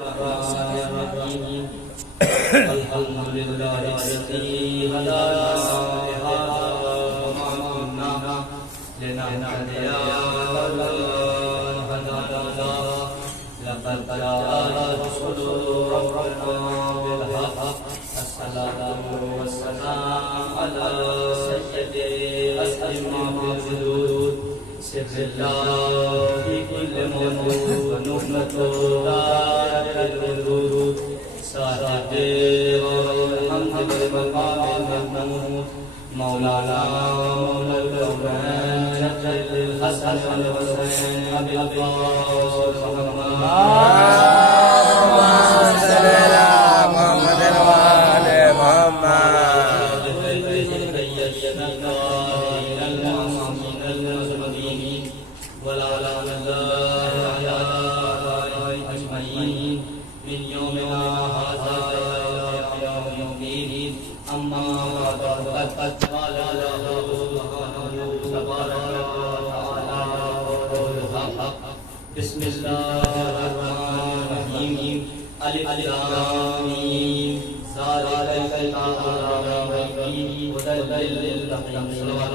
الحمد لله الذي هدانا وما كنا لنهتدي لولا أن هدانا الله لقد جاءت رسل ربنا بالحق الصلاة والسلام على سيد الأسماء والوجود سر الله في كل موجود ونعمة دائرة الوجود صاحب الحمد بالمقام المحمود مولانا مولى الكونين جد الحسن والحسين أبي العباس بسم الله الرحمن الرحيم الف لام ميم ذلك الكتاب لا ريب فيه هدى للمتقين صلوات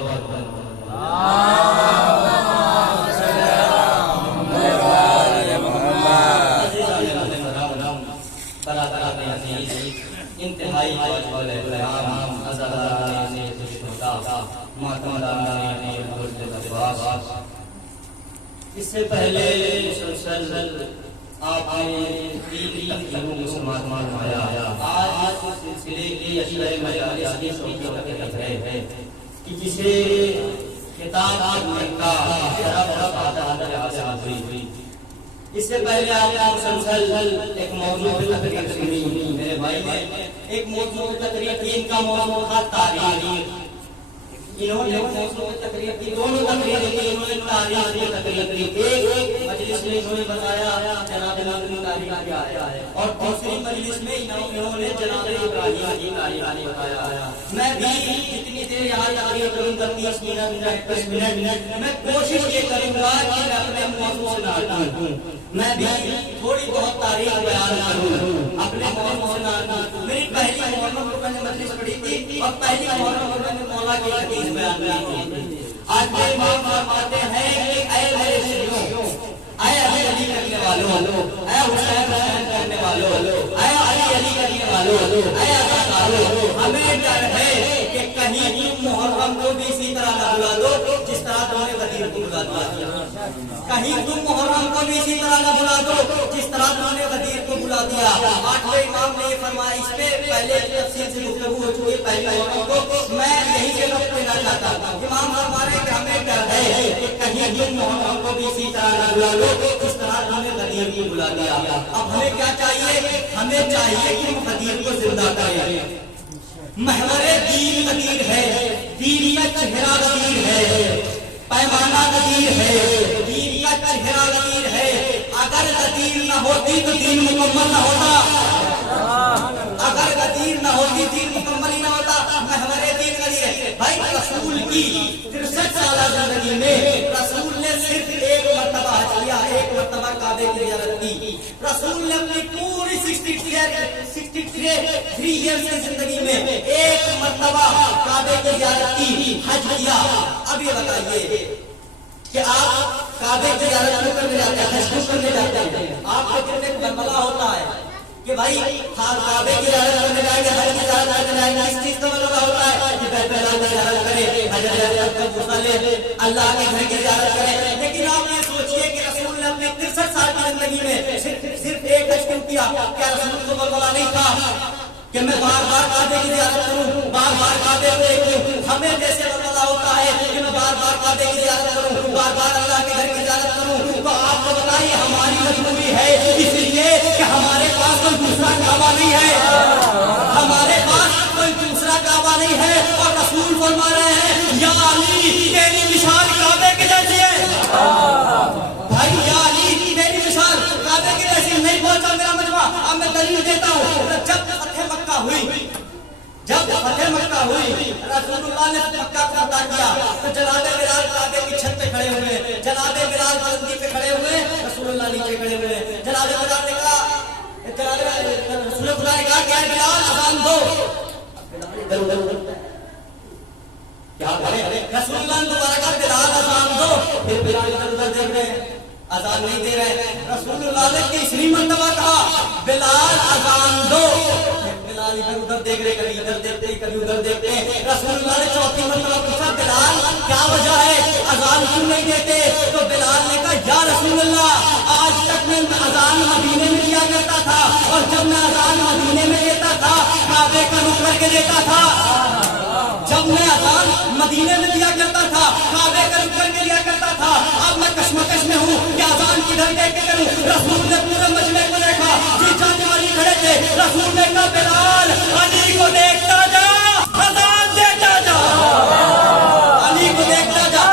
انتہائی اس سے پہلے مسلسل آپ نے تین تقریروں کو فرمایا آج سلسلے کی اشرح مجالس کی سوچ رہے ہیں کہ جسے خطاب کرنے کا بڑا عادت ہوئی. اس سے پہلے آپ نے مسلسل ایک موضوع پہ تقریر سنی. میرے بھائی نے ایک موضوع پہ تقریر کی. ان کا موضوع تھا تاریخ. انہوں نے موضوع پہ تقریر کی. دونوں تقریریں کی. انہوں نے تاریخ کی تقریر کی. ایک مجلس میں انہوں نے بتایا جناب ناظرین تاریخ کیا ہے اور دوسری مجلس میں انہوں نے جناب ابراہیم کی تاریخ بتایا. میں بھی جتنی دیر یہاں تقریر کروں گا 30 منٹ میں کوشش یہ کروں گا کہ میں اپنے موضوع سے نہ ہٹوں. میں بھی تھوڑی بہت تاریخ بیان کروں اپنے موضوع سے نہ ہٹوں. میری پہلی محرم کو میں نے مجلس پڑھی تھی اور پہلی محرم کو میں نے مولا کی حدیث بیان کی تھی. آج کے امام فرماتے ہیں کہ اے میرے شیعوں، اے علی علی کرنے والوں، اے حسین حسین کرنے والوں، اے علی علی کرنے والوں، اے عزاداروں، ہمیں ڈر ہے کہ کہیں تم محرم کو بھی اسی طرح نہ بلا دو جس طرح تم نے غدیر کو بلا دیا. کہیں تم محرم کو بھی اسی طرح نہ بلا دو جس طرح تم نے غدیر کو بلا دیا. آٹھویں امام نے یہ فرمایا. اس پہ پہلے تفصیل سے گفتگو ہو چکی ہے. پہلے محرم کو میں یہیں سے رخ دینا چاہتا ہوں. امام فرما رہے ہیں کہ ہمیں ڈر ہے کہ کہیں تم محرم کو بھی اسی طرح نہ بلا دو جس طرح تم نے غدیر کو بلا دیا. اب ہمیں کیا چاہیے؟ ہمیں چاہیے کہ ہم غدیر کو زندہ کریں. محور دین غدیر ہے، دین کا چہرہ غدیر ہے، پیمانہ غدیر ہے، دین کا چہرہ غدیر ہے. اگر غدیر نہ ہوتی تو دین مکمل نہ ہوتا. اگر غدیر نہ ہوتی دین مکمل ہی نہ ہوتا. محور دین غدیر ہے. بھائی رسول کی 63 سالہ زندگی میں رسول نے صرف ایک مرتبہ حج کیا، ایک مرتبہ کعبے کی زیارت کی. رسول نے اپنی پوری 63 ایئرز کی زندگی میں ایک مرتبہ کعبے کی زیارت کی، حج کیا. اب یہ بتائیے کہ آپ کعبے کی زیارت کیوں کرنے جاتے ہیں؟ حج کیوں کرنے جاتے ہیں؟ آپ کو کتنے بلبلا ہوتا ہے کہ بھائی کعبے کی زیارت کرنے جائیں گے، حج کی زیارت کرنے جائیں گے. اس چیز کا بلبلا ہوتا ہے کہ بیت اللہ کی زیارت کریں، حج کی زیارت کا بوسہ لیں، اللہ کے گھر کی زیارت کریں. لیکن آپ یہ سوچئے کہ رسول نے اپنے 63 سال کی زندگی میں صرف ایک حج کیوں کیا؟ کیا رسول کو بلبلا نہیں تھا کہ میں بار بار کعبے کی زیارت کروں، بار بار کعبے کو دیکھوں؟ ہمیں جیسے بلبلا ہوتا ہے کہ میں بار بار کعبے کی زیارت کروں، بار بار اللہ کے گھر کی زیارت کروں. تو آپ کو بتائیے ہماری مجبوری ہے اس لیے کہ ہمارے پاس کوئی دوسرا کعبہ نہیں ہے. ہمارے پاس کوئی دوسرا کعبہ نہیں ہے اور رسول فرما رہے ہیں یا علی تیری مثال کعبے کی جیسی ہے. بھائی یا علی تیری مثال کعبے کی جیسی نہیں پہنچا میرا مجمع. اب میں دلیل دیتا ہوں. جب فتح مکہ ہوئی رسول اللہ نے مکہ کو فتح کیا تو جناب بلال کعبے کی چھت پہ کھڑے ہوئے، جناب بلال بلندی پہ کھڑے ہوئے، رسول اللہ نیچے کھڑے ہوئے. جناب بلال نے کہا کہا کہ اے بلال اذان دو. کیا کرے رسول اللہ نے دوبارہ کہا بلال اذان دو. پھر بلال ادھر ادھر دیکھ رہے ہیں, اذان نہیں دے رہے. رسول اللہ نے تیسری مرتبہ کہا بلال اذان دو. بلال ادھر ادھر دیکھ رہے, کبھی ادھر دیکھتے کبھی ادھر دیکھتے. رسول اللہ نے چوتھی مرتبہ پوچھا بلال کیا وجہ ہے, اذان کیوں نہیں دیتے؟ تو بلال نے کہا یا رسول اللہ, آج تک میں اذان مدینے میں دیا کرتا تھا, اور جب میں اذان مدینے میں دیتا تھا کعبے کا رخ کر کے دیتا تھا. جب میں اذان مدینے میں دیا کرتا تھا کعبے کا رخ کر کے دیا کرتا تھا. اب میں کشمکش میں ہوں کہ اذان کدھر دے کے کروں. رسول نے پورے مجمع کو دیکھا, جی جانے والی کھڑے تھے. رسول نے کہا بلال علی کو دیکھتا جا, اذان دیتا جا, علی کو دیکھتا جا.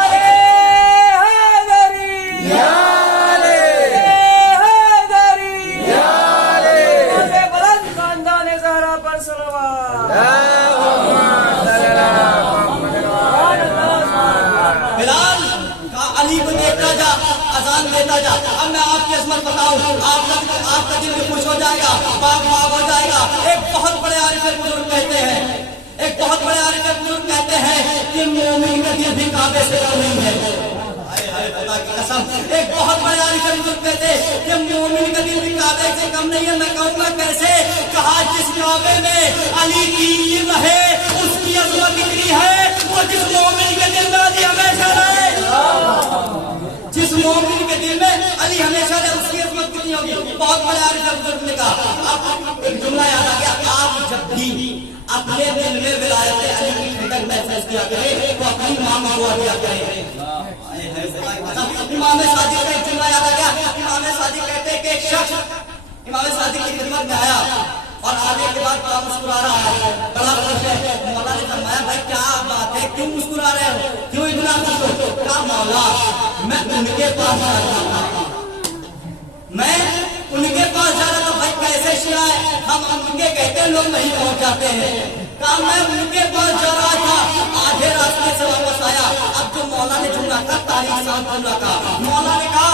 دیتا جا. اب میں آپ کی عظمت بتاؤں, آپ کا دل بھی خوش ہو جائے گا, باغ باغ ہو جائے گا. ایک بہت بڑے عارف بزرگ کہتے ہیں, ایک بہت بڑے عارف بزرگ کہتے ہیں کہ مومن کا دل بھی کعبے سے کم نہیں ہے. خدا کی قسم, ایک بہت بڑے عارف بزرگ کہتے ہیں کہ مومن کا دل بھی کعبے سے کم نہیں ہے. میں کہوں گا کیسے؟ کہا جس کعبے میں علی کی رہے اس کی عظمت اتنی ہے, وہ جس مومن کے دل میں علی ہمیشہ رہے, جس مومن کے دل میں علی ہمیشہ رہے اس کی عظمت کتنی ہوگی. بہت بڑے عارف بزرگ نے کہا. اب ایک جملہ یاد آ گیا, آپ جب بھی اپنے دل میں ولایت علی کی ٹھنڈک محسوس کیا کریں تو اپنی ماں کو دعا کیا کریں. امام صادق کا ایک جملہ یاد آ گیا. امام صادق کہتے ہیں کہ ایک شخص امام صادق کی خدمت میں آیا اور آنے کے بعد بڑا مسکرا رہا ہے, بڑا خوش ہے. مولا نے فرمایا بھائی کیا بات ہے, کیوں مسکرا رہے ہو, کیوں اتنا خوش ہو؟ کہا مولا میں ان کے پاس جا رہا تھا, میں ان کے پاس جا رہا تھا. بھائی کیسے شیعہ ہے, ہم ان کے کہتے ہیں لوگ نہیں پہنچ جاتے ہیں. کہا میں ان کے پاس جا رہا تھا, آدھے راستے سے واپس آیا. اب جو مولا نے جملہ کہا تاریخ صاحب جملہ کہا, مولا نے کہا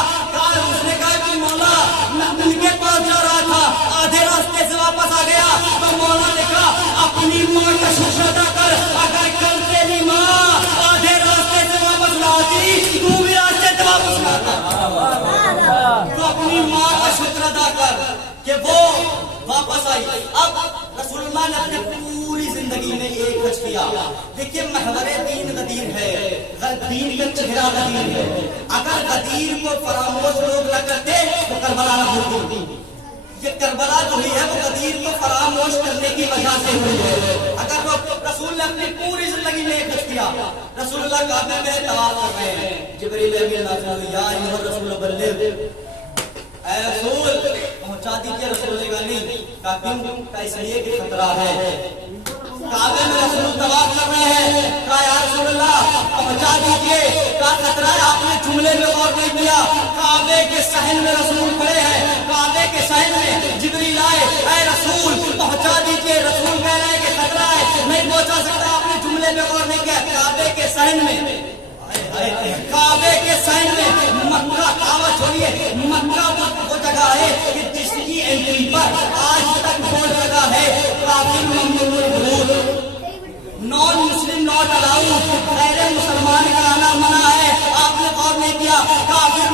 اس نے کہا کہ مولا میں ان کے پاس جا رہا تھا, آدھے راستے سے واپس آ گیا. تو مولا نے کہا اپنی ماں کا شکر ادا کر, اگر کل تیری ماں آدھے راستے سے واپس نہ آتی تو بھی راستے سے واپس نہ آتا. تو اپنی ماں کا شکر ادا کر کہ وہ واپس آئی. اب رسول اللہ نے اپنے پوری زندگی میں ایک حج کیا. دیکھیے محور دین غدیر ہے, دین کا چہرہ غدیر ہے. اگر غدیر کو فراموش لوگ نہ کرتے تو کربلا نہ ہوتی. یہ کربلا جو ہوئی ہے وہ غدیر کو فراموش کرنے کی وجہ سے ہوئی ہے. اگر رسول نے اپنی پوری زندگی میں ایک حج کیا, رسول اللہ کعبے میں طواف کر رہے ہیں, جبریل امین نازل ہوئی, یا ایھا الرسول بلغ, اے رسول پہنچا دیجیے. رسول اللہ نہیں کہا کیوں, کہ اس لیے کہ خطرہ ہے. کعبے میں رسول طواف کر رہے ہیں, کہا یا رسول اللہ پہنچا دیجیے. کہا خطرہ ہے, آپ نے جملے میں غور نہیں کیا. کعبے کے صحن میں رسول کھڑے ہیں, کعبے کے صحن میں جبریل آئے, اے رسول پہنچا دیجیے. رسول کہہ رہے ہیں کہ خطرہ ہے, نہیں پہنچا سکتا. آپ نے جملے میں غور نہیں کیا. کعبے کے صحن میں, کعبے کے صحن میں مکہ, کعبہ چھوڑیے, مکہ وہ جگہ ہے کہ جس کی انٹری پر آج تک بورڈ لگا ہے کافر ممنوع, نان مسلم ناٹ الاؤڈ, غیر مسلمان کا آنا منع ہے. آپ نے غور نہیں کیا. کافر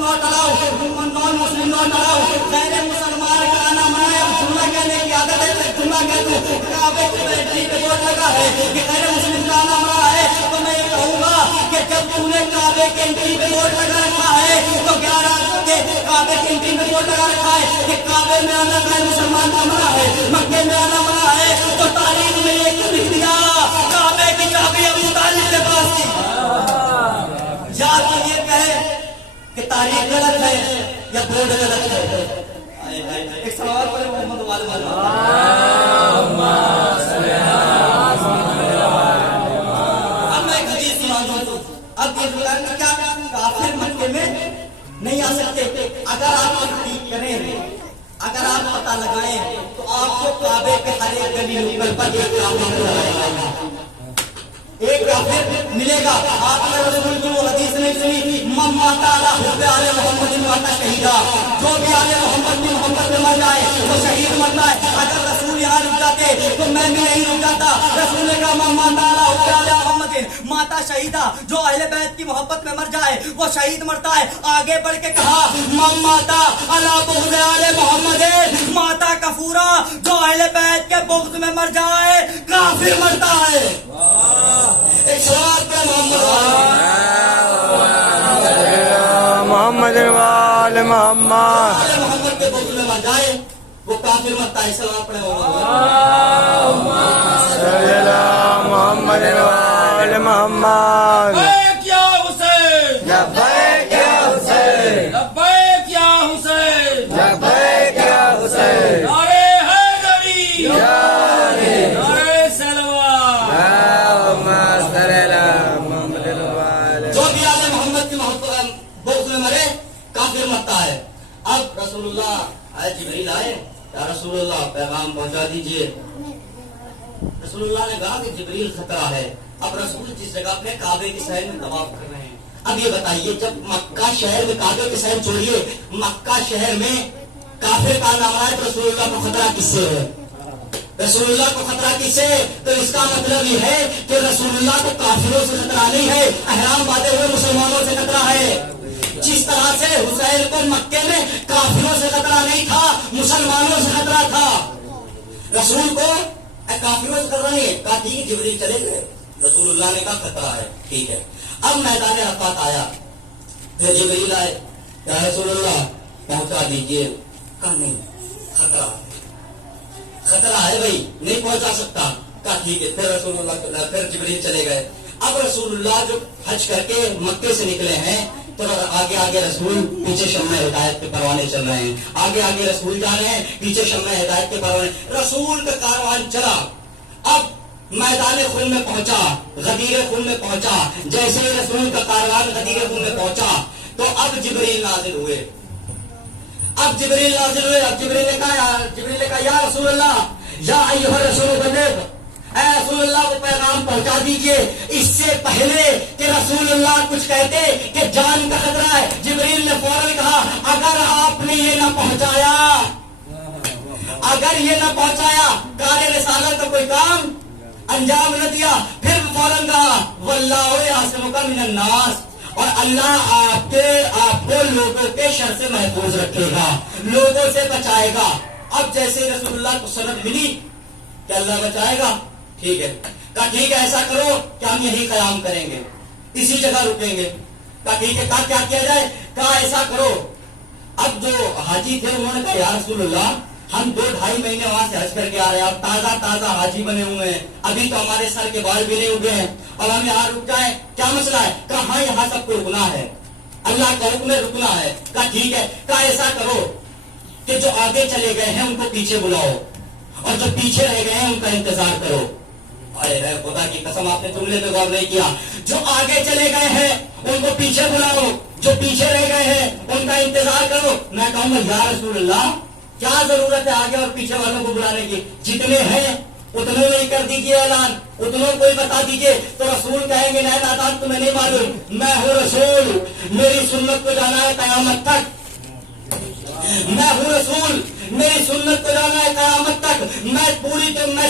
not allowed, naan Muslim not allowed, غیر مسلمان کا آنا منع ہے. جملہ کہنے کی عادت ہے, جملہ کہہ دوں کعبے کی انٹری پہ بورڈ لگا ہے کہ غیر مسلم کا آنا منع ہے. تو میں یہ کہوں گا کہ جب تم نے کعبے کے انٹری پہ بورڈ لگا رکھا ہے تو 11 کے کعبے کے انٹری پہ بورڈ لگا رکھا ہے کہ کعبے میں آنا غیر مسلمان کا منع ہے, مکے میں آنا منع ہے, تو تاریخ میں یہ کیوں لکھ دیا کعبے کی چابی ابو طالب کے پاس تھی؟ یا تو یہ کہے کہ تاریخ غلط ہے یا بورڈ غلط ہے. ایک سوال پر محمد والد اب یہ کیا کافر مکے میں نہیں آ سکتے. اگر آپ تحقیق کریں, اگر آپ پتہ لگائیں تو آپ کو کعبے کے ہر ایک گلی نکل پر ایک کعبہ نظر آئے گا, ایک کافر ملے گا. آپ نے رسول کی وہ حدیث نہیں سنی من مات علی حب آل محمد مات شہیدا, جو بھی آل محمد کی محبت میں مر جائے وہ شہید مرتا ہے. اگر رسول یہاں رک جاتے تو میں بھی نہیں رک جاتا. رسول نے کہا من مات علی حب آل محمد ماتا شہیدا, جو اہل بیت کی محبت میں مر جائے وہ شہید مرتا ہے. آگے بڑھ کے کہا من ماتا علی بغض آل محمد ماتا کفورا, جو اہل بیت کے بغض میں مر جائے کافر مرتا ہے. ایک صلوات پہ محمد وآل محمد. محمد کے بغض میں مر جائے وہ کافر مرتا ہے. صلوات پہ محمد وآل محمد. لبیک یا حسین, لبیک یا حسین, لبیک یا حسین, لبیک یا حسین. نعرے حیدری, نعرے سلوات. جو بھی آل محمد کی محبت بغض میں مرے کافر مرتا ہے. اب رسول اللہ آئے, جبریل آئے, یا رسول اللہ پیغام پہنچا دیجئے. رسول اللہ نے کہا کہ جبریل خطرہ ہے. اب رسول جس جگہ پہ کعبے کے شہر میں طواف کر رہے ہیں, اب یہ بتائیے جب مکہ شہر میں, کعبے کے شہر چھوڑیے, مکہ شہر میں کافر کا نام آئے تو رسول اللہ کو خطرہ کس سے ہے؟ رسول اللہ کو خطرہ کس سے؟ تو اس کا مطلب یہ ہے کہ رسول اللہ کو کافروں سے خطرہ نہیں ہے, احرام باندھے ہوئے مسلمانوں سے خطرہ ہے. جس طرح سے حسین کو مکے میں کافروں سے خطرہ نہیں تھا, مسلمانوں سے خطرہ تھا. رسول کو کافروں سے خطرہ نہیں ہے. کہا ٹھیک ہے جبریل چلے گئے. رسول اللہ نے کہا خطرہ ہے, ٹھیک ہے. اب میدان عرفات آیا, پھر جبریل آئے, یا رسول اللہ پہنچا دیجئے. کہا نہیں خطرہ ہے, خطرہ ہے بھائی نہیں پہنچا سکتا. کہا ٹھیک ہے. پھر رسول اللہ, پھر جبریل چلے گئے. اب رسول اللہ جو حج کر کے مکے سے نکلے ہیں تو آگے آگے رسول پیچھے شمع ہدایت کے پروانے چل رہے ہیں. آگے آگے رسول جا رہے ہیں, پیچھے شمع ہدایت کے پروانے. رسول کا کاروان چلا. اب میدان خون میں پہنچا, غدیر خون میں پہنچا. جیسے ہی رسول کا کاروان غدیر خون میں پہنچا تو اب جبریل نازل ہوئے. اب جبریل جبریل نے کہا یا رسول اللہ, یا ایھا الرسول بلغ, اے رسول اللہ کو پیغام پہنچا دیجئے. اس سے پہلے کہ رسول اللہ کچھ کہتے کہ جان کا خطرہ ہے, جبریل نے فوراً کہا اگر آپ نے یہ نہ پہنچایا, اگر یہ نہ پہنچایا, کار رسالت کا کوئی کام انجام نہ دیا, پھر فوراً کہا واللہ یعصمک من الناس, اور اللہ آپ کو لوگوں کے شر سے محفوظ رکھے گا, لوگوں سے بچائے گا. اب جیسے رسول اللہ کو سند ملی کہ اللہ بچائے گا, ٹھیک ہے. کہا ٹھیک ہے ایسا کرو کہ ہم یہی قیام کریں گے, اسی جگہ رکیں گے. کہا ٹھیک ہے. کہا کیا کیا جائے؟ کہا ایسا کرو. اب جو حاجی تھے انہوں نے کہا یا رسول اللہ ہم 2-2.5 مہینے وہاں سے حج کر کے آ رہے ہیں, اب تازہ حاجی بنے ہوئے ہیں, ابھی تو ہمارے سر کے بال بھی نہیں اگے ہیں, اور ہم یہاں رک جائیں, کیا مسئلہ ہے؟ کہا ہاں یہاں سب کو رکنا ہے, اللہ کا حکم ہے رکنا ہے. کہا ٹھیک ہے. کہا ایسا کرو کہ جو آگے چلے گئے ہیں ان کو پیچھے بلاؤ, اور جو پیچھے رہ گئے ہیں ان کا انتظار کرو. ارے خدا کی قسم آپ نے جملے پہ غور نہیں کیا. جو آگے چلے گئے ہیں ان کو پیچھے بلاؤ, جو پیچھے رہ گئے ہیں ان کا انتظار کرو. میں کہوں گا یا رسول اللہ کیا ضرورت ہے آگے اور پیچھے والوں کو بلانے کی, جتنے ہیں اتنے میں کر دیجئے اعلان, اتنوں کو ہی بتا دیجئے. تو رسول کہیں گے نہیں نادان تمہیں نہیں معلوم, میں ہوں رسول, میری سنت کو جانا ہے قیامت تک. میں ہوں رسول, میری سنت کو جانا ہے قیامت تک. میں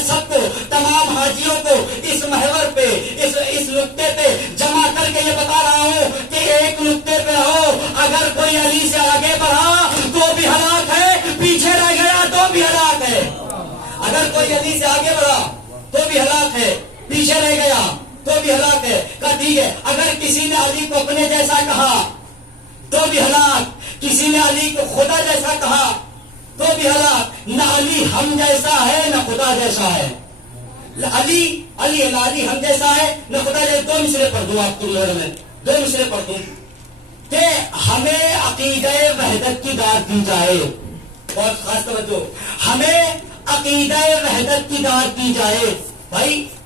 سب کو, تمام حاجیوں کو اس محور پہ, اس نقطے پہ جمع کر کے یہ بتا رہا ہوں کہ ایک نقطے پہ ہو, اگر کوئی علی سے آگے بڑھا تو بھی ہلاک ہے, پیچھے رہ گیا تو بھی ہلاک ہے. اگر کوئی علی سے آگے بڑھا تو بھی ہلاک ہے, پیچھے رہ گیا تو بھی ہلاک ہے. کہا ٹھیک ہے. اگر کسی نے علی کو اپنے جیسا کہا تو بھی ہلاک, کسی نے علی کو خدا جیسا کہا تو بھی ہلاک. نہ علی ہم جیسا ہے نہ خدا جیسا ہے. علی ہم جیسا ہے نہ خدا جیسا. 2 مصرے پڑھ دوں آپ کو, میں 2 مصرے پڑھ دوں کہ ہمیں عقیدہ وحدت کی داد دی جائے. بہت خاص توجہ, ہمیں عقیدہ وحدت کی داد دی جائے. بھائی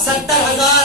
70,000,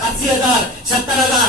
80,000, 70,000,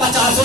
50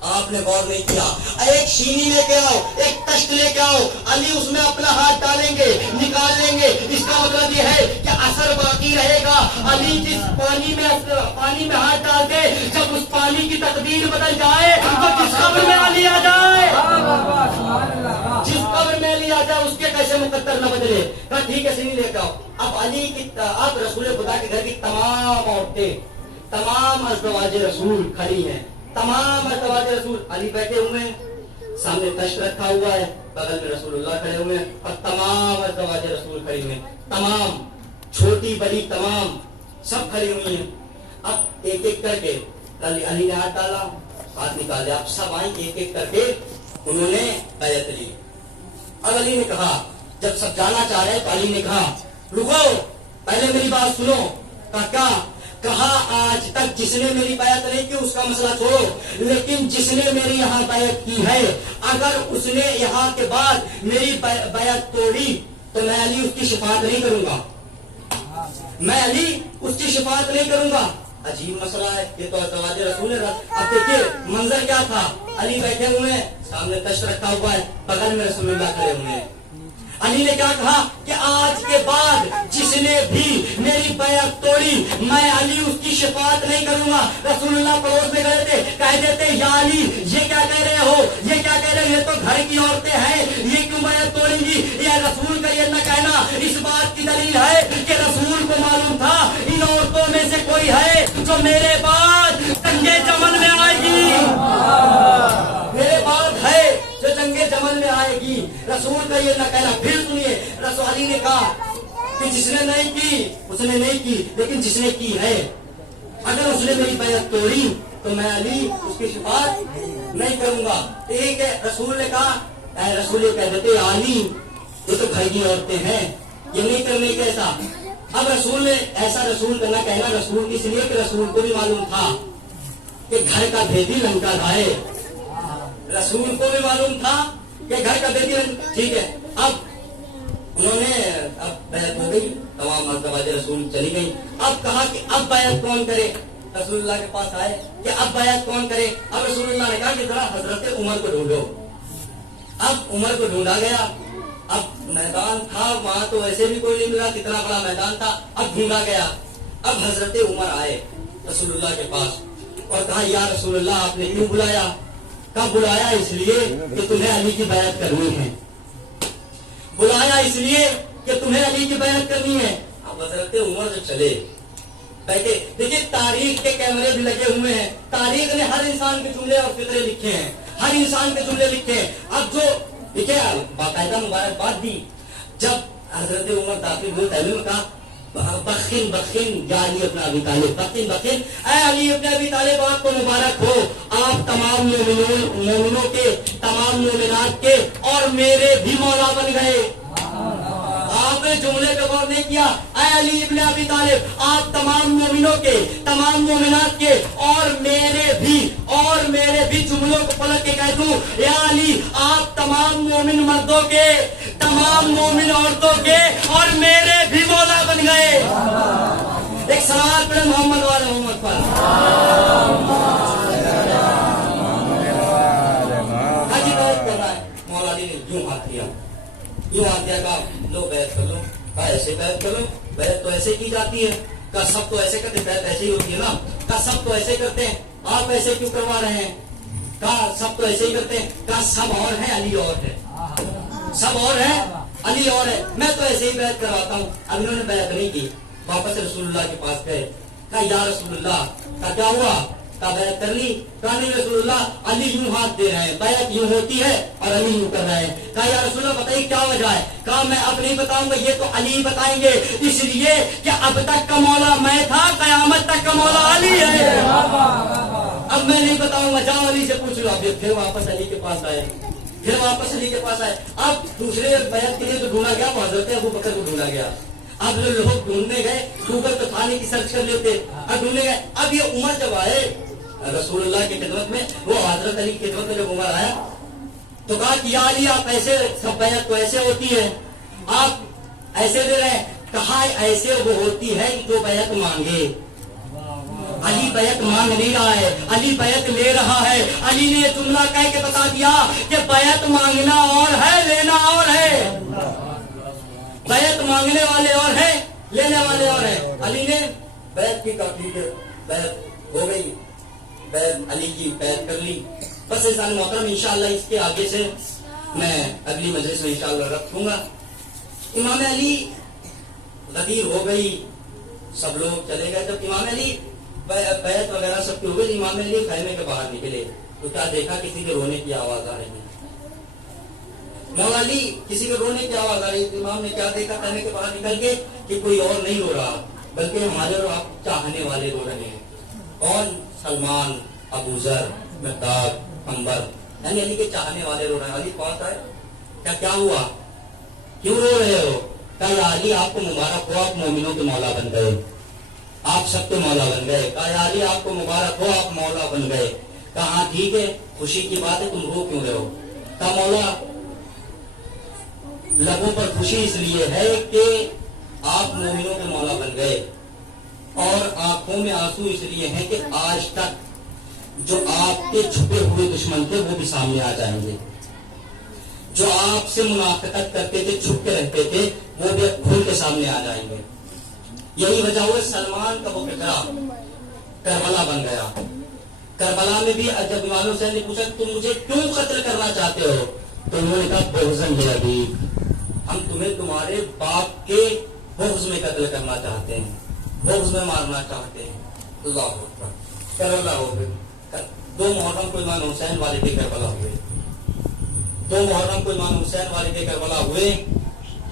آپ نے غور نہیں کیا. ایک شینی لے کے آؤ, ایک تشت لے کے آؤ, علی اس میں اپنا ہاتھ ڈالیں گے, نکال لیں گے. اس کا مطلب یہ ہے کہ اثر باقی رہے گا. علی جس پانی میں ہاتھ ڈال دے, جب اس پانی کی تقدیر بدل جائے تو جس قبر میں علی آ جائے, جس قبر میں علی آ جائے اس کے کیسے مقدر نہ بدلے. کہا ٹھیک ہے شینی لے کے آؤ. اب رسول خدا کے گھر کی تمام عورتیں, تمام ازواج رسول کھڑی ہیں, تمام ازواج رسول. علی بیٹھے ہوئے ہیں, سامنے تشت رکھا ہوا ہے, بغل میں رسول اللہ کھڑے ہوئے ہیں, اور تمام ازواج رسول کھڑی ہوئے ہیں. تمام چھوٹی بڑی تمام سب کھڑی ہوئی ہیں. اب ایک ایک کر کے علی نے ہاتھ ڈالا, ہاتھ نکالے. اب سب آئیں ایک ایک کر کے انہوں نے بیعت لی. اب علی نے کہا, جب سب جانا چاہ رہے تو علی نے کہا رکو, پہلے میری بات سنو. کہا آج تک جس نے میری بیعت نہیں کی اس کا مسئلہ چھوڑو, لیکن جس نے میری یہاں بیعت کی ہے, اگر اس نے یہاں کے بعد میری بیعت توڑی تو میں علی اس کی شفاعت نہیں کروں گا, میں علی اس کی شفاعت نہیں کروں گا. عجیب مسئلہ ہے, یہ تو ازواج رسول ہے. اب دیکھیے منظر کیا تھا, علی بیٹھے ہوئے ہیں, سامنے تشت رکھا ہوا ہے, بغل میں رسول اللہ کھڑے ہوئے ہیں. علی نے کیا کہا کہ آج کے بعد جس نے بھی میری بیعت توڑی میں علی اس کی شفاعت نہیں کروں گا. رسول اللہ پڑوس میں گئے تھے, کہہ دیتے یا علی یہ کیا کہہ رہے ہو, یہ کیا کہہ رہے ہو, یہ تو گھر کی عورتیں ہیں, یہ کیوں بیعت توڑیں گی. یہ رسول کا یہ نہ کہنا اس بات کی دلیل ہے کہ رسول کو معلوم تھا ان عورتوں میں سے کوئی ہے جو میرے بعد جنگے جمل میں آئے گی, میرے بعد ہے جو جنگے جمل میں آئے گی. رسول کا یہ نہ کہنا. پھر سنیے, رسول علی نے کہا کہ جس نے نہیں کی اس نے نہیں کی, لیکن جس نے کی ہے اگر اس نے میری بیعت توڑی تو میں علی اس کی شفاعت نہیں کروں گا. ٹھیک ہے. رسول نے کہا, اے رسول یہ کہہ دیتے علی یہ تو گھر کی عورتیں ہیں, یہ نہیں کرنے کیسا. اب رسول نے ایسا رسول کا نہ کہنا رسول اس لیے کہ رسول کو بھی معلوم تھا کہ گھر کا بھیدی لنکا ہے, رسول کو بھی معلوم تھا کہ گھر کا بھیدی. ٹھیک ہے. اب انہوں نے اب بیعت ہو گئی, تمام ازواج رسول چلی گئی. اب کہا کہ اب بیعت کون کرے, رسول اللہ کے پاس آئے کہ اب بیعت کون کرے. اب رسول اللہ نے کہا کہ ذرا حضرت عمر کو ڈھونڈو. اب عمر کو ڈھونڈا گیا. اب میدان تھا وہاں تو ایسے بھی کوئی نہیں ملا, کتنا بڑا میدان تھا. اب ڈھونڈا گیا. اب حضرت عمر آئے رسول اللہ کے پاس اور کہا یا رسول اللہ آپ نے کیوں بلایا. کہا بلایا اس لیے کہ تمہیں علی کی بیعت کرنی ہے, بلایا اس لیے کہ تمہیں علی کی بیعت کرنی ہے. اب حضرت عمر جو چلے بیٹھے. دیکھیے تاریخ کے کیمرے بھی لگے ہوئے ہیں, تاریخ نے ہر انسان کے جملے اور فکرے لکھے ہیں, ہر انسان کے جملے لکھے ہیں. اب جو دیکھیے باقاعدہ مبارکباد دی. جب حضرت عمر داخل ہوئے پہلے میں کہا بخن بخن یا علی ابن ابی طالب, بخن بخن اے علی ابن ابی طالب آپ کو مبارک ہو, آپ تمام مومنوں کے, تمام مومنات کے اور میرے بھی مولا بن گئے. آپ نے جملے پہ غور نہیں کیا. اے علی ابن ابی طالب آپ تمام مومنوں کے, تمام مومنات کے اور میرے بھی جملوں کو پلٹ کے کہہ دوں یا علی آپ تمام مومن مردوں کے, تمام مومن عورتوں کے اور میرے بھی مولا بن گئے. ایک صلوات پڑھیں محمد والے محمد پر. حاجی بیعت کر رہا ہے, مولا علی نے یوں ہاتھ دیا, یوں ہاتھ دیا, کہا لو بیعت کر لو. کہا ایسے بیعت کر لو, بیعت تو ایسے کی جاتی ہے. کہا سب تو ایسے کرتے, بیعت ایسے ہی ہوتی ہے نا. کہا سب تو ایسے کرتے ہیں, آپ ایسے کیوں کروا رہے ہیں. کہا سب تو ایسے ہی کرتے ہیں. کہا سب اور ہیں علی اور ہے, سب اور ہیں علی اور ہے, میں تو ایسے ہی بیعت کرواتا ہوں. اب انہوں نے بیعت نہیں کی, واپس رسول اللہ کے پاس گئے. کہا یا رسول اللہ, کہا کیا ہوا. کہا بیعت کر لی. کہا نہیں رسول اللہ علی یوں ہاتھ دے رہے ہیں, بیعت یوں ہوتی ہے اور علی یوں کر رہے ہیں. کہا یا رسول اللہ بتائیے کیا وجہ ہے. کہا میں اب نہیں بتاؤں گا, یہ تو علی بتائیں گے, اس لیے کہ اب تک کا مولا میں تھا, قیامت تک کا مولا علی ہے. اب میں نہیں بتاؤں گا, جاؤ علی سے پوچھ لو. پھر واپس علی کے پاس آئے, پھر واپس علی کے پاس آئے. اب دوسرے بیعت کے لیے تو ڈھونڈا گیا, وہ حضرت ابو بکر کو ڈھونڈا گیا. اب لوگ ڈھونڈنے گئے, گوگل پہ تھانے کی سرچ کر لیتے, اب ڈھونڈنے گئے. اب یہ عمر جب آئے رسول اللہ کی خدمت میں, وہ حضرت علی کی خدمت میں جب عمر آیا تو کہا کہ یا علی آپ ایسے, سب بیعت تو ایسے ہوتی ہے, آپ ایسے دے رہے ہیں. کہا ایسے وہ ہوتی ہے جو بیعت مانگے, علی بیعت مانگ نہیں رہا ہے، علی بیعت لے رہا ہے۔ علی نے یہ جملہ کہہ کے بتا دیا کہ بیعت مانگنا اور ہے، لینا اور ہے۔ بیعت مانگنے والے اور ہے، لینے والے اور ہے۔ علی نے بیعت کی بیعت ہو گئی، بیعت علی کی بیعت کر لی۔ بس انسان محترم انشاءاللہ اس کے آگے سے میں اگلی مجلس میں انشاءاللہ رکھوں گا۔ امام علی غدیر ہو گئی، سب لوگ چلے گئے۔ جب امام علی بیعت وغیرہ سب کی ہو گئی، امام علی خیمے کے باہر نکلے تو کیا دیکھا؟ کسی کے رونے کی آواز آ رہی ہے۔ مولا علی کسی کے رونے کی آواز آ رہی ہے، امام نے کیا دیکھا خیمے کے باہر نکل کے کہ کوئی اور نہیں رو رہا بلکہ ہمارے اور آپ چاہنے والے رو رہے ہیں۔ کون؟ سلمان، ابو ذر، مقداد، عنبر، یعنی علی کے چاہنے والے رو رہے ہیں۔ علی پاس آئے، کیا ہوا؟ کیوں رو رہے ہو؟ کہا یا علی آپ کو مبارک ہو، آپ مومنوں کے مولا بن گئے، آپ سب کے مولا بن گئے۔ کہا یا علی آپ کو مبارک ہو، آپ مولا بن گئے۔ کہا ہاں ٹھیک ہے، خوشی کی بات ہے، تم رو کیوں رہے ہو؟ کہا مولا لبوں پر خوشی اس لیے ہے کہ آپ مومنوں کے مولا بن گئے، اور آنکھوں میں آنسو اس لیے ہیں کہ آج تک جو آپ کے چھپے ہوئے دشمن تھے وہ بھی سامنے آ جائیں گے، جو آپ سے منافقت کرتے تھے، چھپ کے رہتے تھے، وہ بھی کھل کے سامنے آ جائیں گے۔ یہی وجہ ہوئی سلمان کا وہ فکرہ کربلا بن گیا۔ کربلا میں بھی جب امام حسین نے پوچھا تم مجھے کیوں قتل کرنا چاہتے ہو تو انہوں نے کہا بغضاً لابی، ہم تمہیں تمہارے باپ کے بغض میں قتل کرنا چاہتے ہیں، بغض میں مارنا چاہتے ہیں۔ اللہ اکبر۔ کربلا ہو گئی۔ 2 محرم کو امام حسین والد کربلا ہوئے، 2 محرم کو امام حسین والد کربلا ہوئے۔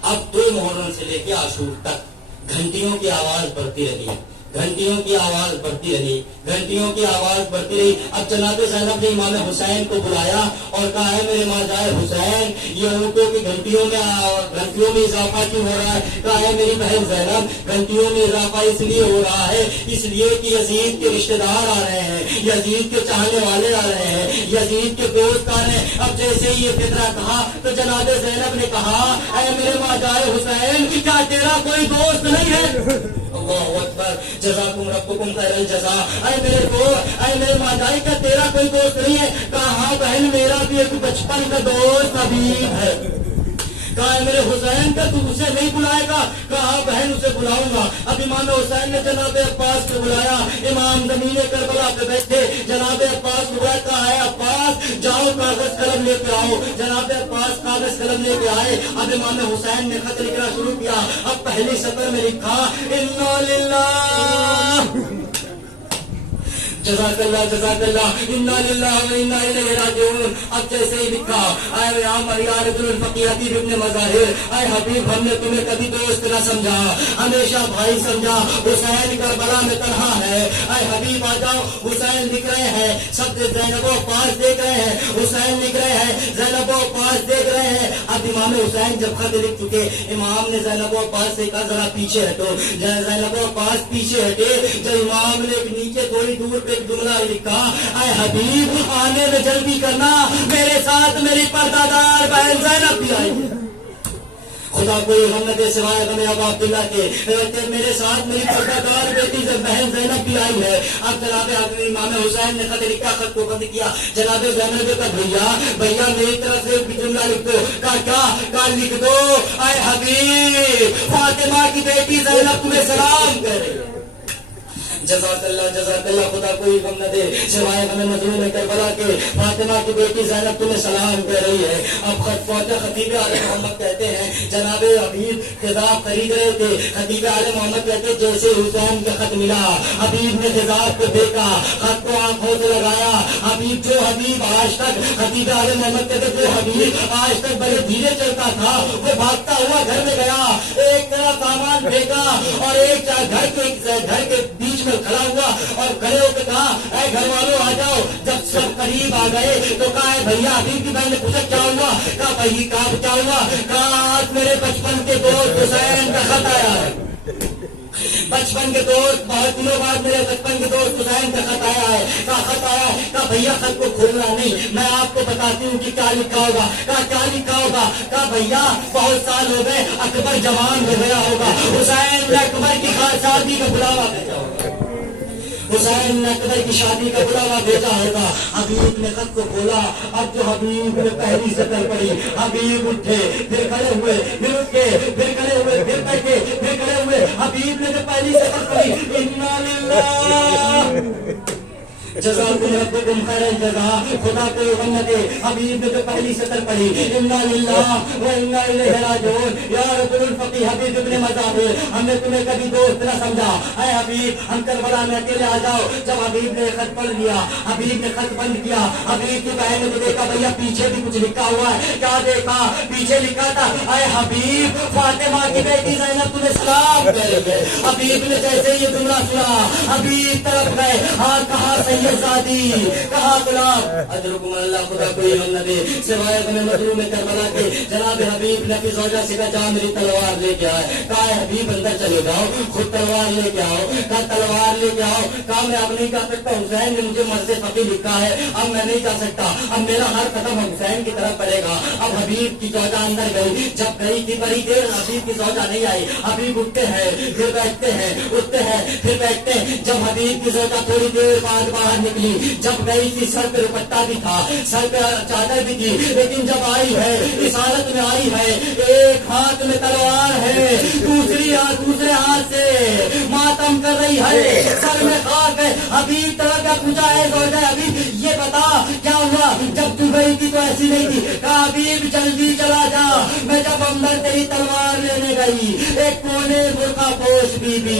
اب 2 محرم سے لے کے عاشور تک گھنٹیوں کی آواز بڑھتی رہی، گھنٹیوں کی آواز بڑھتی رہی، گھنٹیوں کی آواز بڑھتی رہی۔ اب جناب زینب نے امام حسین کو بلایا اور کہا ہے میرے ماں جائے حسین، یہ اونٹوں کی گھنٹیوں میں اضافہ کیوں ہو رہا ہے؟ کہا ہے میری بہن زینب گھنٹیوں میں اضافہ اس لیے ہو رہا ہے، اس لیے کہ یزید کے رشتہ دار آ رہے ہیں، یزید کے چاہنے والے آ رہے ہیں، یزید کے دوست آ رہے ہیں۔ اب جیسے ہی یہ فطرہ کہا تو جناب زینب نے کہا اے میرے ماں جائے حسین، کیا تیرا کوئی دوست نہیں ہے؟ اللہ اکبر، جزاکم ربکم خیر الجزا۔ اے میرے ماجائی کا تیرا کوئی دوست نہیں ہے؟ کہا ہاں بہن میرا بھی ایک بچپن کا دوست حبیب ہے۔ کہا میرے حسین کا تو اسے نہیں بلائے گا؟ کہا بہن اسے بلاؤں گا۔ اب امام حسین نے جناب عباس کو بلایا، امام زمین کربلا پہ بیٹھے، جناب عباس کو بلایا، کہا ہے عباس جاؤ کاغذ قلم لے کے آؤ۔ جناب عباس کاغذ قلم لے کے آئے۔ اب امام حسین نے خط لکھنا شروع کیا۔ اب پہلی سطر میں لکھا انا للہ جزاک اللہ جزاک اللہ انا للہ و انا الیہ راجعون۔ اب جیسے ہی لکھا اے عامر یا رجل الفقی حبیب ابن مظاہر، اے حبیب ہم نے تمہیں کبھی دوست نہ سمجھا، ہمیشہ بھائی سمجھا، حسین کربلا میں تنہا ہے، اے حبیب آ جاؤ۔ حسین لکھ رہے ہیں، سب زینب و عباس دیکھ رہے ہیں، حسین لکھ رہے ہیں، زینب و عباس دیکھ رہے ہیں۔ اب امام حسین جب خط لکھ چکے، امام نے زینب و عباس سے کہا ذرا پیچھے ہٹو۔ زینب و عباس پیچھے ہٹے۔ جب امام نے نیچے تھوڑی دور پہ ایک جملہ لکھا اے حبیب آنے میں جلدی کرنا، میرے ساتھ میری پردہ دار بہن زینب بھی آئی ہے۔ خدا کوئی غم نہ دے سوائے غم ابو عبداللہ کے، میرے ساتھ میری پردہ دار بیٹی بہن زینب بھی آئی ہے۔ اب جناب امام حسین نے خط لکھا، خط کو بند کیا۔ جناب زینب نے کہا بھیا میری طرف سے جملہ لکھ دو۔ کہا لکھ دو اے حبیب فاطمہ کی بیٹی زینب تمہیں سلام کہہ رہی ہے۔ جزاک اللہ، خدا کوئی غم نہ دے سوائے غم مظلوم کربلا کے، فاطمہ کی بیٹی زینب تمہیں سلام کہہ رہی ہے۔ اب خط پہنچا، خطیب آل محمد کہتے ہیں جناب حبیب خطاب خرید رہے تھے، خطیب آل محمد کہتے ہیں جیسے حسین کا خط ملا، حبیب نے خطاب کو دیکھا، خط کو آنکھوں سے لگایا۔ حبیب جو حبیب آج تک، خطیب آل محمد کہتے جو حبیب آج تک بڑے دھیرے چلتا تھا، وہ بھاگتا ہوا گھر میں گیا، ایک طرف سامان پھینکا اور ایک گھر کے بیچ میں کھڑا ہوا اور کھڑے ہو کے کہا اے گھر والوں آ جاؤ۔ جب سب قریب آ گئے تو کہا ہے بھیا حبیب کی بہن نے پوچھا کیا ہوا؟ کہا بھائی کیا ہوا؟ کہا آج میرے بچپن کے دوست حسین کا خط آیا ہے، بچپن کے دوست، بہت دنوں بعد میرے بچپن کے دوست حسین کا خط آیا ہے۔ کہا خط آیا ہے؟ کہا بھیا خط کو کھولنا نہیں، میں آپ کو بتاتی ہوں کہ کیا لکھا ہوگا۔ کہا کیا لکھا ہوگا؟ کہا بھیا بہت سال ہو گئے، اکبر جوان ہو گیا ہوگا، حسین نے اکبر کی شادی کا بلاوا بھیجا ہوگا۔ حسین نے اکبر کی شادی کا بلاوا بھیجا ہوگا. حبیب نے خط کو کھولا. اب جو حبیب نے پہلی سطر پڑھی, حبیب اٹھے, پھر کھڑے ہوئے, پھر اٹھ کے, پھر کھڑے ہوئے, پھر بیٹھے, پھر کھڑے ہوئے. حبیب نے جو پہلی سطر پڑھی, انا للہ جزاکم ربکم خیر الجزا, خدا کو غم دے. حبیب نے جو پہلی سطر پڑھی, انا للہ و انا الیہ راجعون. یا رجل الفقی حبیب ابن مظاہر, ہم نے تمہیں کبھی دوست نہ سمجھا. اے حبیب ہم کربلا میں اکیلے آ جاؤ. جب حبیب نے خط پڑھ لیا, حبیب نے خط بند کیا, حبیب کی بہن نے دیکھا بھیا پیچھے بھی کچھ لکھا ہوا ہے. کیا دیکھا؟ پیچھے لکھا تھا, اے حبیب فاطمہ کی بیٹی زینب تمہیں سلام کہہ رہی ہے. حبیب نے جیسے یہ جملہ سنا, حبیب طرف گئے. ہاں کہا سید زادی, کہا غلام, اجرکم اللہ, خدا کوئی غم نہ دے سوائے غم مظلوم کربلا کے. جناب حبیب نے اپنی زوجہ سے کہا جا میری تلوار لے کے آئے. کہا حبیب اندر چلے جاؤ, خود تلوار لے کے آؤ. کہا تلوار لے کے آؤ. کہا میں اب نہیں جا سکتا, حسین نے مجھے مرض فقی لکھا ہے, اب میں نہیں جا سکتا. اب میرا ہر قدم حسین کی طرف پڑے گا. اب حبیب کی زوجہ اندر گئی. جب گئی تھی بڑی دیر حبیب کی زوجہ نہیں آئی. حبیب اٹھتے ہیں, پھر بیٹھتے ہیں, اٹھتے ہیں, پھر بیٹھتے ہیں. جب حبیب کی زوجہ تھوڑی دیر بعد باہر نکلی, جب گئی تھی سر پہ دوپٹہ بھی تھا, سر پہ چادر بھی تھی, لیکن جب آئی ہے اس حالت میں آئی ہے, ایک ہاتھ میں تلوار ہے, دوسرے ہاتھ سے ماتم کر رہی ہے, سر میں خاک ہے. حبیب طرح کا پوچھا ہے زوجہ حبیب یہ بتا کیا ہوا, جب تو گئی تھی تو ایسی نہیں تھی. کہا حبیب جلدی چلا جا, میں جب اندر تیری تلوار لینے گئی ایک کونے برقع پوش بی بی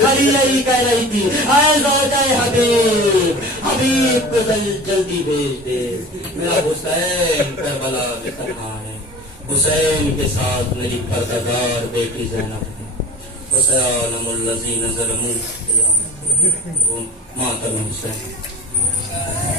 کھڑی رہی, کہہ رہی تھی اے زوجہ حبیب, حبیب کو جلدی بھیج دے, میرا حسین کربلا میں تنہا ہے. حسین کے ساتھ میری پردگار بیٹی زینب ہے. وسيعلم الذين ظلموا ماتم حسین.